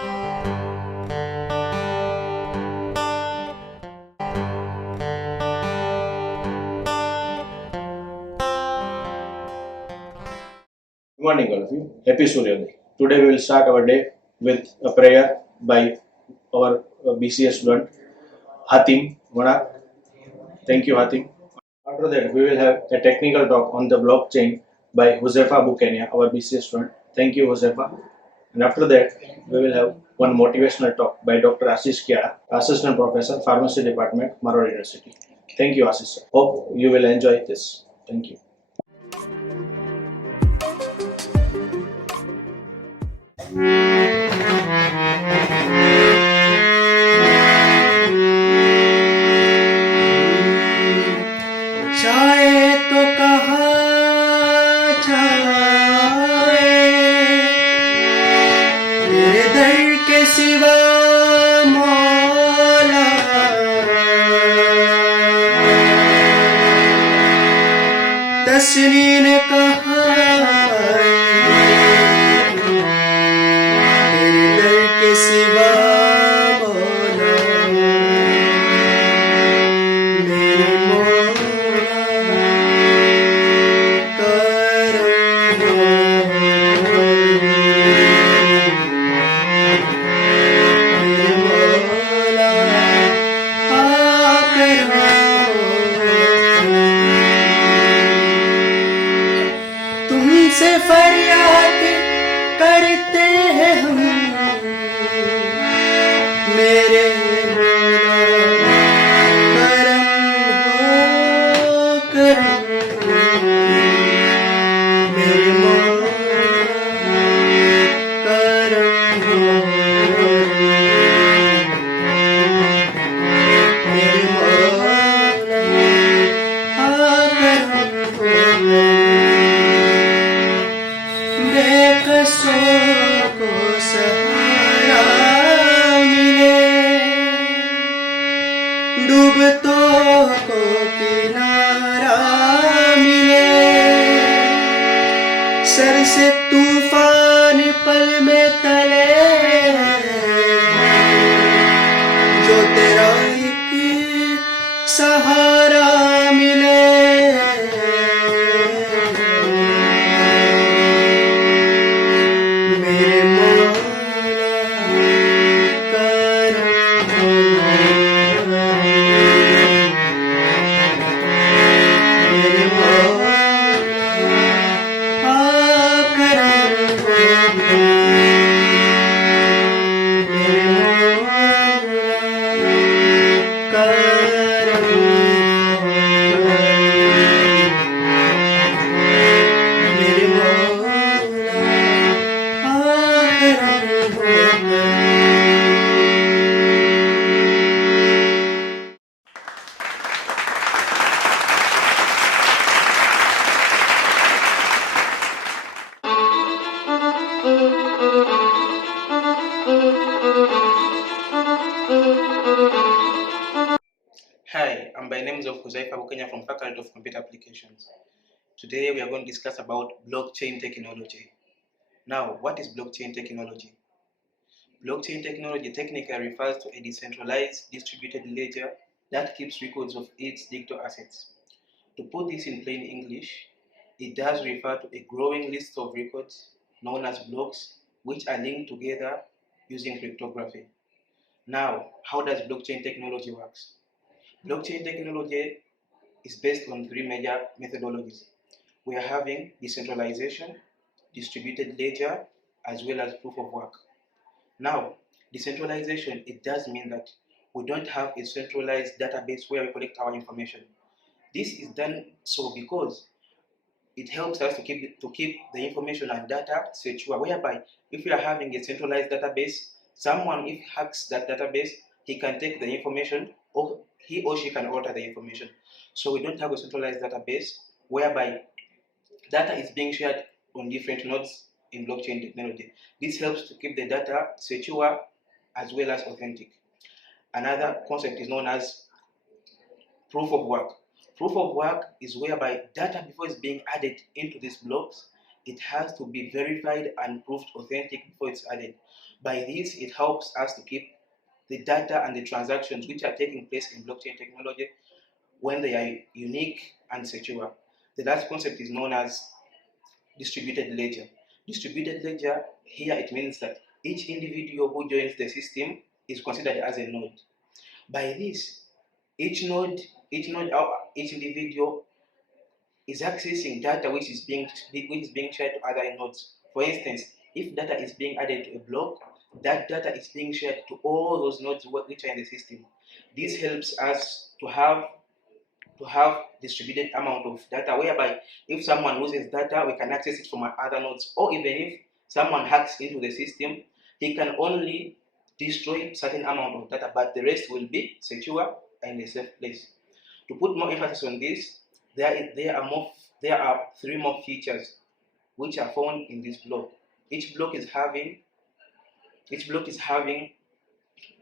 Good morning, all of you. Happy Suryodaya. Today we will start our day with a prayer by our BCS student Hatim Monak. Thank you, Hatim. After that, we will have a technical talk on the blockchain by Josefa Bukenia, our BCS student. Thank you, Josefa. And after that, we will have one motivational talk by Dr. Ashish Kiara, Assistant Professor, Pharmacy Department, Marwar University. Thank you, Ashish. Hope you will enjoy this. Thank you. चाहे तो कहा जाए तेरे दर के सिवा मौला, तस्नीन कहा तेरे दर के सिवा मौला, मेरे मौला करम मेरे मौला करम। तुमसे फरियाद करते हैं हम मेरे मौला, करम हो करम मेरे मौला, करम हो मेरे मौला, करम हो। बेकसों को सहारा मिले, डूबतों को किनारा मिले, सर से तूफान पल में तले, जो तेरा एक सहारा मिले, मेरे मौला करम हो, मेरे मौला करम हो, मेरे मौला करम हो, मेरे मौला करम हो। Hi, I'm by names of Josefa Bukenya from Faculty of Computer Applications. Today we are going to discuss about blockchain technology. Now, what is blockchain technology? Blockchain technology technically refers to a decentralized distributed ledger that keeps records of its digital assets. To put this in plain English, it does refer to a growing list of records known as blocks which are linked together using cryptography. Now, how does blockchain technology work? Blockchain technology is based on three major methodologies. We are having decentralization, distributed ledger, as well as proof of work. Now, decentralization, it does mean that we don't have a centralized database where we collect our information. This is done so because it helps us to keep the information and data secure, whereby if we are having a centralized database, someone if hacks that database, he can take the information or he or she can alter the information. So we don't have a centralized database whereby data is being shared on different nodes in blockchain technology. This helps to keep the data secure as well as authentic. Another concept is known as proof of work. Proof of work is whereby data before it's being added into these blocks, it has to be verified and proved authentic before it's added. By this, it helps us to keep the data and the transactions which are taking place in blockchain technology when they are unique and secure. The last concept is known as distributed ledger. Distributed ledger, here it means that each individual who joins the system is considered as a node. By this, each individual is accessing data which is being shared to other nodes. For instance, if data is being added to a block, that data is being shared to all those nodes which are in the system. This helps us to have distributed amount of data, whereby if someone loses data, we can access it from other nodes, or even if someone hacks into the system, he can only destroy certain amount of data, but the rest will be secure and a safe place. To put more emphasis on this, there are three more features which are found in this block. Each block is having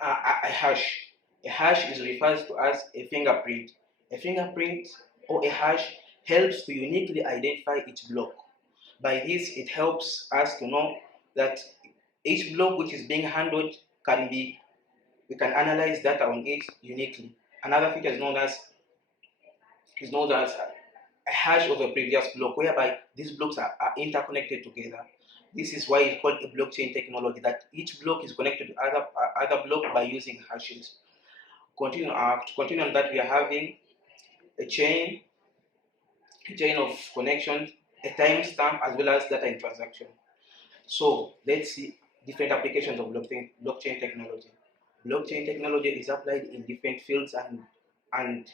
a hash. A hash is referred to as a fingerprint. A fingerprint or a hash helps to uniquely identify each block. By this, it helps us to know that each block which is being handled we can analyze data on it uniquely. Another feature is known as a hash of a previous block, whereby these blocks are interconnected together. This is why it's called a blockchain technology, that each block is connected to other block by using hashes. To continue on that, we are having a chain of connections, a timestamp, as well as data in transaction. So let's see different applications of blockchain technology. Blockchain technology is applied in different fields and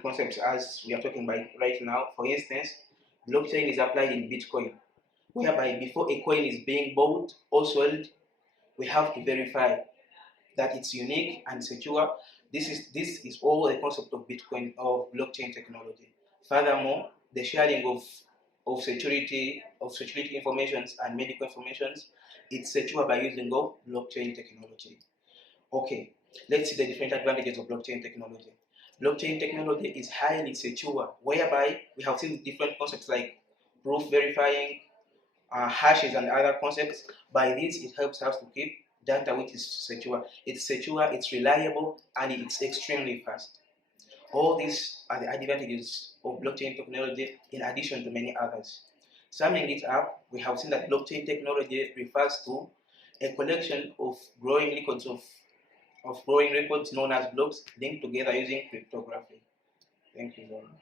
concepts as we are talking about right now. For instance, blockchain is applied in Bitcoin, whereby before a coin is being bought or sold, we have to verify that it's unique and secure. This is all the concept of Bitcoin, of blockchain technology. Furthermore, the sharing of security informations and medical informations, it's secure by using of blockchain technology. Okay, let's see the different advantages of blockchain technology. Blockchain technology is highly secure, whereby we have seen different concepts like proof verifying, hashes, and other concepts. By this, it helps us to keep data which is secure. It's secure, it's reliable, and it's extremely fast. All these are the advantages of blockchain technology in addition to many others. Summing it up, we have seen that blockchain technology refers to a collection of growing records known as blocks linked together using cryptography. Thank you very much.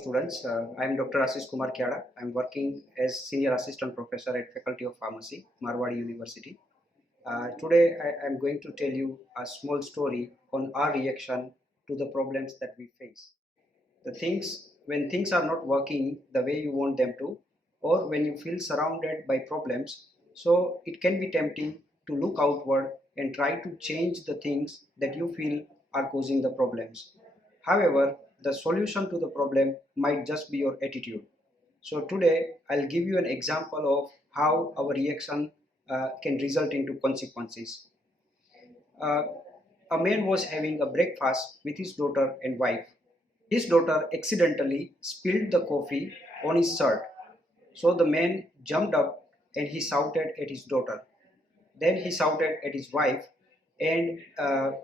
Students, I'm Dr. Ashish Kumar Kyada. I'm working as Senior Assistant Professor at Faculty of Pharmacy, Marwadi University. Today, I'm going to tell you a small story on our reaction to the problems that we face. When things are not working the way you want them to, or when you feel surrounded by problems, so it can be tempting to look outward and try to change the things that you feel are causing the problems. However, the solution to the problem might just be your attitude. So today I'll give you an example of how our reaction can result into consequences. Uh, a man was having a breakfast with his daughter and wife. His daughter accidentally spilled the coffee on his shirt. So the man jumped up and he shouted at his daughter. Then he shouted at his wife, and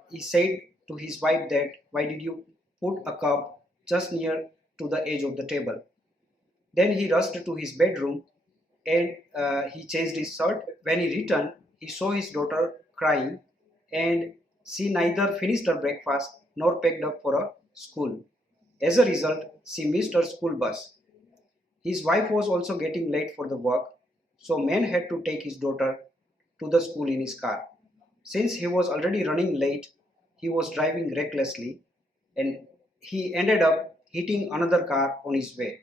he said to his wife that, "Why did you put a cup just near to the edge of the table?" Then he rushed to his bedroom and he changed his shirt. When he returned, he saw his daughter crying, and she neither finished her breakfast nor packed up for a school. As a result, she missed her school bus. His wife was also getting late for the work, so man had to take his daughter to the school in his car. Since he was already running late, he was driving recklessly and he ended up hitting another car on his way.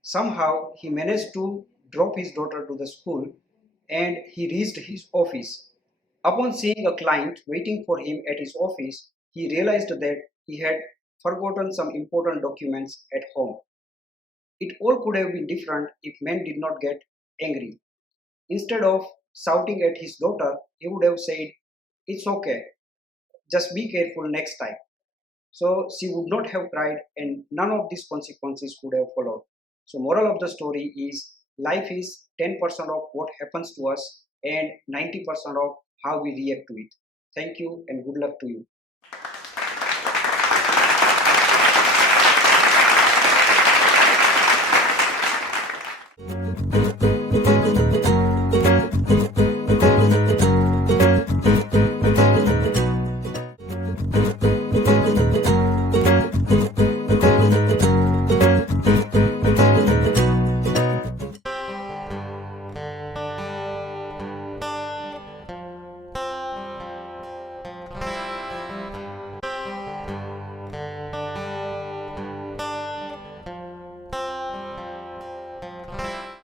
Somehow he managed to drop his daughter to the school and he reached his office. Upon seeing a client waiting for him at his office, he realized that he had forgotten some important documents at home. It all could have been different if man did not get angry. Instead of shouting at his daughter, he would have said, "It's okay, just be careful next time." So she would not have cried, and none of these consequences would have followed. So, moral of the story is life is 10% of what happens to us and 90% of how we react to it. Thank you and good luck to you.